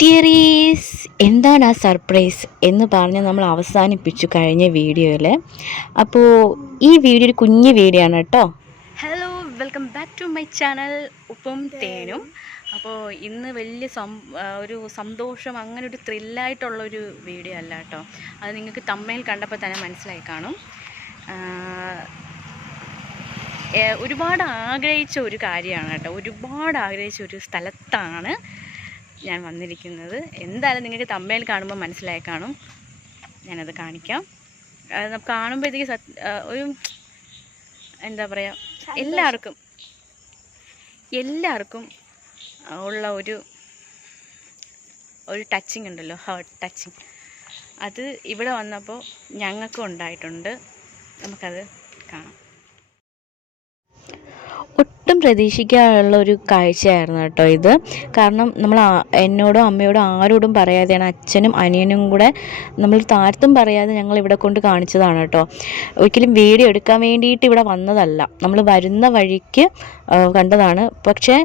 ഡിയറീസ്, എന്താണ് ആ സർപ്രൈസ് എന്ന് പറഞ്ഞ് നമ്മൾ അവസാനിപ്പിച്ചു കഴിഞ്ഞ വീഡിയോയിൽ. അപ്പോൾ ഈ വീഡിയോ ഒരു കുഞ്ഞു വീഡിയോ ആണ് കേട്ടോ. Hello, welcome back to my channel ഉപ്പും തേനും. അപ്പോൾ ഇന്ന് വലിയ ഒരു സന്തോഷം, അങ്ങനെ ഒരു ത്രില്ലായിട്ടുള്ളൊരു വീഡിയോ അല്ല കേട്ടോ. അത് നിങ്ങൾക്ക് തമ്മയിൽ കണ്ടപ്പോൾ തന്നെ മനസ്സിലായി കാണും. ഒരുപാട് ആഗ്രഹിച്ച ഒരു കാര്യമാണ് കേട്ടോ. ഒരുപാട് ആഗ്രഹിച്ച ഒരു സ്ഥലത്താണ് ഞാൻ വന്നിരിക്കുന്നത്. എന്തായാലും നിങ്ങൾക്ക് തമ്മയിൽ കാണുമ്പോൾ മനസ്സിലായി കാണും. ഞാനത് കാണിക്കാം. അത് കാണുമ്പോഴത്തേക്ക് ഒരു എന്താ പറയുക, എല്ലാവർക്കും ഉള്ള ഒരു ടച്ചിങ് ഉണ്ടല്ലോ, ഹാർട്ട് ടച്ചിങ്. അത് ഇവിടെ വന്നപ്പോൾ ഞങ്ങൾക്കും ഉണ്ടായിട്ടുണ്ട്. നമുക്കത് കാണാം. ഒട്ടും പ്രതീക്ഷിക്കാനുള്ള ഒരു കാഴ്ചയായിരുന്നു കേട്ടോ ഇത്. കാരണം നമ്മൾ എന്നോടും അമ്മയോടും ആരോടും പറയാതെയാണ്, അച്ഛനും അനിയനും കൂടെ നമ്മൾ താരത്തും പറയാതെ ഞങ്ങൾ ഇവിടെ കൊണ്ട് കാണിച്ചതാണ് കേട്ടോ. ഒരിക്കലും വീഡിയോ എടുക്കാൻ വേണ്ടിയിട്ട് ഇവിടെ വന്നതല്ല, നമ്മൾ വരുന്ന വഴിക്ക് കണ്ടതാണ്. പക്ഷേ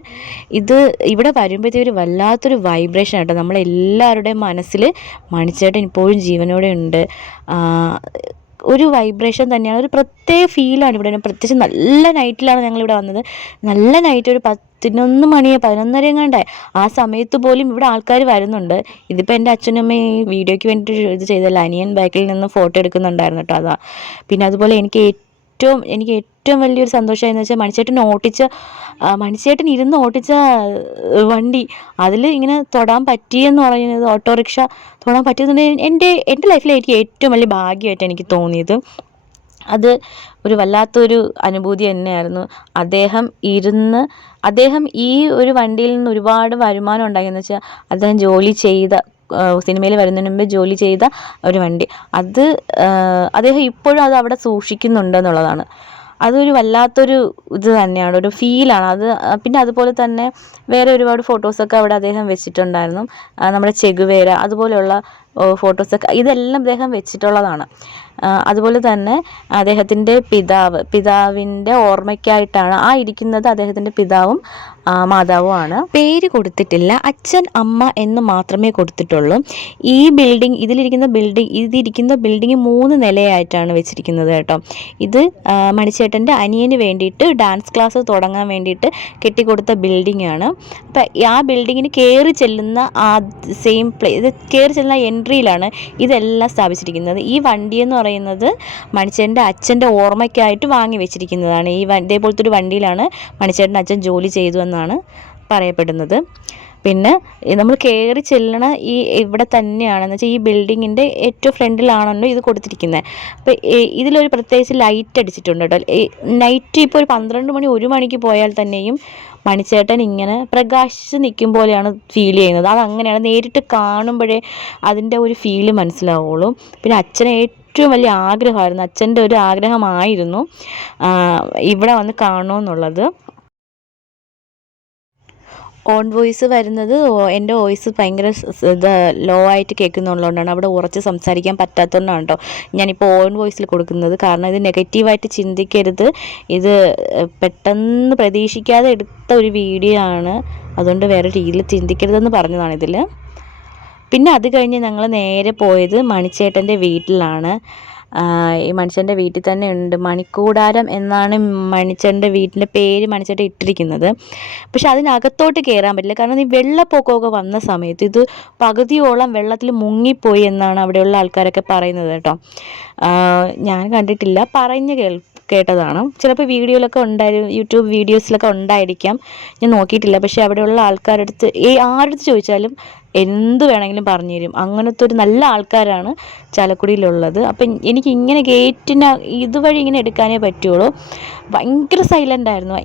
ഇത് ഇവിടെ വരുമ്പോഴത്തേക്ക് ഒരു വല്ലാത്തൊരു വൈബ്രേഷൻ കേട്ടോ. നമ്മളെല്ലാവരുടെയും മനസ്സിൽ മണിച്ചേട്ടൻ ഇപ്പോഴും ജീവനോടെ ഉണ്ട്. ഒരു വൈബ്രേഷൻ തന്നെയാണ്, ഒരു പ്രത്യേക ഫീലാണ് ഇവിടെ. പ്രത്യേകിച്ച് നല്ല നൈറ്റിലാണ് ഞങ്ങളിവിടെ വന്നത്. നല്ല നൈറ്റ്, ഒരു 11 മണിയോ 11:30 എങ്ങാണ്ടായി. ആ സമയത്ത് പോലും ഇവിടെ ആൾക്കാർ വരുന്നുണ്ട്. ഇതിപ്പോൾ എൻ്റെ അച്ഛനും അമ്മയും ഈ വീഡിയോയ്ക്ക് വേണ്ടിയിട്ട് ഇത് ചെയ്തല്ല, അനിയൻ ബാക്കിൽ നിന്ന് ഫോട്ടോ എടുക്കുന്നുണ്ടായിരുന്നു കേട്ടോ. അതാ. പിന്നെ അതുപോലെ എനിക്ക് ഏറ്റവും വലിയൊരു സന്തോഷമായെന്ന് വെച്ചാൽ മണിച്ചേട്ടൻ ഇരുന്ന് ഓട്ടിച്ച വണ്ടി, അതിൽ ഇങ്ങനെ തൊടാൻ പറ്റിയെന്ന് പറയുന്നത്, ഓട്ടോറിക്ഷ തൊടാൻ പറ്റിയെന്നുണ്ടെങ്കിൽ എൻ്റെ ലൈഫിൽ എനിക്ക് ഏറ്റവും വലിയ ഭാഗ്യമായിട്ട് എനിക്ക് തോന്നിയത്. അത് ഒരു വല്ലാത്തൊരു അനുഭൂതി തന്നെയായിരുന്നു. അദ്ദേഹം ഈ ഒരു വണ്ടിയിൽ നിന്ന് ഒരുപാട് വരുമാനം ഉണ്ടാക്കിയെന്ന് വെച്ചാൽ, അദ്ദേഹം ജോലി ചെയ്ത, സിനിമയിൽ വരുന്നതിന് മുമ്പ് ജോലി ചെയ്ത ഒരു വണ്ടി, അത് അദ്ദേഹം ഇപ്പോഴും അത് അവിടെ സൂക്ഷിക്കുന്നുണ്ടെന്നുള്ളതാണ്. അതൊരു വല്ലാത്തൊരു ഇത് തന്നെയാണ്, ഒരു ഫീലാണ് അത്. പിന്നെ അതുപോലെ തന്നെ വേറെ ഒരുപാട് ഫോട്ടോസൊക്കെ അവിടെ അദ്ദേഹം വെച്ചിട്ടുണ്ടായിരുന്നു. നമ്മുടെ ചെഗുവേര അതുപോലെയുള്ള ഫോട്ടോസൊക്കെ, ഇതെല്ലാം അദ്ദേഹം വെച്ചിട്ടുള്ളതാണ്. അതുപോലെ തന്നെ അദ്ദേഹത്തിൻ്റെ പിതാവിൻ്റെ ഓർമ്മയ്ക്കായിട്ടാണ് ആ ഇരിക്കുന്നത്. അദ്ദേഹത്തിൻ്റെ പിതാവും മാതാവുമാണ്. പേര് കൊടുത്തിട്ടില്ല, അച്ഛൻ അമ്മ എന്ന് മാത്രമേ കൊടുത്തിട്ടുള്ളൂ. ഈ ഇതിരിക്കുന്ന ബിൽഡിംഗ് 3 നിലയായിട്ടാണ് വെച്ചിരിക്കുന്നത് കേട്ടോ. ഇത് മണിച്ചേട്ടൻ്റെ അനിയന് വേണ്ടിയിട്ട് ഡാൻസ് ക്ലാസ് തുടങ്ങാൻ വേണ്ടിയിട്ട് കെട്ടിക്കൊടുത്ത ബിൽഡിംഗ് ആണ്. അപ്പം ആ ബിൽഡിങ്ങിന് കയറി ചെല്ലുന്ന എൻട്രിയിലാണ് ഇതെല്ലാം സ്ഥാപിച്ചിരിക്കുന്നത്. ഈ വണ്ടിയെന്ന് പറയുന്നത് മണിച്ചേട്ടൻ്റെ അച്ഛൻ്റെ ഓർമ്മയ്ക്കായിട്ട് വാങ്ങി വെച്ചിരിക്കുന്നതാണ്. ഇതേപോലത്തെ ഒരു വണ്ടിയിലാണ് മണിച്ചേട്ടൻ്റെ അച്ഛൻ ജോലി ചെയ്തു എന്നാണ് പറയപ്പെടുന്നത്. പിന്നെ നമ്മൾ കയറി ചെല്ലണ ഇവിടെ തന്നെയാണെന്ന് വെച്ചാൽ ഈ ബിൽഡിങ്ങിൻ്റെ ഏറ്റവും ഫ്രണ്ടിലാണല്ലോ ഇത് കൊടുത്തിരിക്കുന്നത്. അപ്പോൾ ഇതിലൊരു പ്രത്യേകിച്ച് ലൈറ്റ് അടിച്ചിട്ടുണ്ട് കേട്ടോ. നൈറ്റ് ഇപ്പോൾ ഒരു 12 മണി 1 മണിക്ക് പോയാൽ തന്നെയും മണിച്ചേട്ടൻ ഇങ്ങനെ പ്രകാശിച്ച് നിൽക്കും പോലെയാണ് ഫീൽ ചെയ്യുന്നത്. അതങ്ങനെയാണ്, നേരിട്ട് കാണുമ്പോഴേ അതിൻ്റെ ഒരു ഫീല് മനസ്സിലാവുള്ളൂ. പിന്നെ അച്ഛനെ ഏറ്റവും വലിയ ആഗ്രഹമായിരുന്നു, അച്ഛൻ്റെ ഒരു ആഗ്രഹമായിരുന്നു ഇവിടെ വന്ന് കാണണമെന്നുള്ളത്. ഓൺ വോയിസ് വരുന്നത്, എൻ്റെ വോയിസ് ഭയങ്കര ലോ ആയിട്ട് കേൾക്കുന്നുള്ളതുകൊണ്ടാണ്, അവിടെ ഉറച്ച് സംസാരിക്കാൻ പറ്റാത്തതുകൊണ്ടാണ് കേട്ടോ ഞാനിപ്പോൾ ഓൺ വോയിസിൽ കൊടുക്കുന്നത്. കാരണം ഇത് നെഗറ്റീവായിട്ട് ചിന്തിക്കരുത്, ഇത് പെട്ടെന്ന് പ്രതീക്ഷിക്കാതെ എടുത്ത ഒരു വീഡിയോ ആണ്, അതുകൊണ്ട് വേറെ രീതിയിൽ ചിന്തിക്കരുതെന്ന് പറഞ്ഞതാണ് ഇതിൽ. പിന്നെ അത് കഴിഞ്ഞ് ഞങ്ങൾ നേരെ പോയത് മണിച്ചേട്ടൻ്റെ വീട്ടിലാണ്. ഈ മണിച്ചേട്ടൻ്റെ വീട്ടിൽ തന്നെ ഉണ്ട്, മണിക്കൂടാരം എന്നാണ് മണിച്ചേട്ടൻ്റെ വീട്ടിൻ്റെ പേര് മണിച്ചേട്ടൻ ഇട്ടിരിക്കുന്നത്. പക്ഷെ അതിനകത്തോട്ട് കയറാൻ പറ്റില്ല, കാരണം ഈ വെള്ളപ്പൊക്കമൊക്കെ വന്ന സമയത്ത് ഇത് പകുതിയോളം വെള്ളത്തിൽ മുങ്ങിപ്പോയി എന്നാണ് അവിടെയുള്ള ആൾക്കാരൊക്കെ പറയുന്നത് കേട്ടോ. ഞാൻ കണ്ടിട്ടില്ല, കേട്ടതാണ്. ചിലപ്പോൾ വീഡിയോയിലൊക്കെ യൂട്യൂബ് വീഡിയോസിലൊക്കെ ഉണ്ടായിരിക്കാം, ഞാൻ നോക്കിയിട്ടില്ല. പക്ഷേ അവിടെയുള്ള ആൾക്കാരടുത്ത് ആരടുത്ത് ചോദിച്ചാലും എന്ത് വേണമെങ്കിലും പറഞ്ഞു തരും. അങ്ങനത്തെ ഒരു നല്ല ആൾക്കാരാണ് ചാലക്കുടിയിലുള്ളത്. അപ്പം എനിക്ക് ഇങ്ങനെ ഗേറ്റിന് ഇതുവഴി ഇങ്ങനെ എടുക്കാനേ പറ്റുള്ളൂ. ഭയങ്കര സൈലൻ്റായിരുന്നു.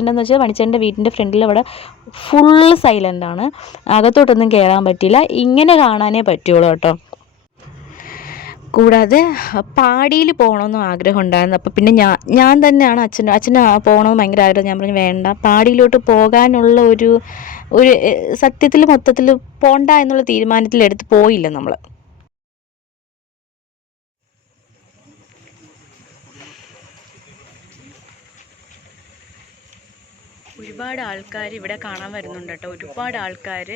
എന്ന് വെച്ചാൽ മണിച്ചേട്ടൻ്റെ വീട്ടിൻ്റെ ഫ്രണ്ടിൽ അവിടെ ഫുള്ള് സൈലൻ്റാണ്, അകത്തോട്ടൊന്നും കയറാൻ പറ്റില്ല, ഇങ്ങനെ കാണാനേ പറ്റുള്ളൂ കേട്ടോ. കൂടാതെ പാടിയിൽ പോകണമെന്നും ആഗ്രഹം ഉണ്ടായിരുന്നു. അപ്പോൾ പിന്നെ ഞാൻ തന്നെയാണ് അച്ഛന് പോകണമെന്ന് ഭയങ്കര ആഗ്രഹം. ഞാൻ പറഞ്ഞു വേണ്ട, പാടിയിലോട്ട് പോകാനുള്ള ഒരു സത്യത്തിൽ മൊത്തത്തിൽ പോണ്ട എന്നുള്ള തീരുമാനത്തിലെടുത്ത് പോയില്ല നമ്മൾ. ഒരുപാട് ആൾക്കാർ ഇവിടെ കാണാൻ വരുന്നുണ്ട് കേട്ടോ. ഒരുപാട് ആൾക്കാർ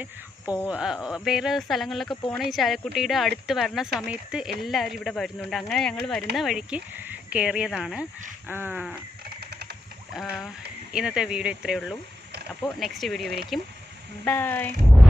വേറെ സ്ഥലങ്ങളിലൊക്കെ പോണ ഈ ചായക്കുട്ടിയുടെ അടുത്ത് വരുന്ന സമയത്ത് എല്ലാവരും ഇവിടെ വരുന്നുണ്ട്. അങ്ങനെ ഞങ്ങൾ വരുന്ന വഴിക്ക് കയറിയതാണ്. ഇന്നത്തെ വീഡിയോ ഇത്രയേ ഉള്ളൂ. അപ്പോൾ നെക്സ്റ്റ് വീഡിയോയിലേക്കും ബൈ.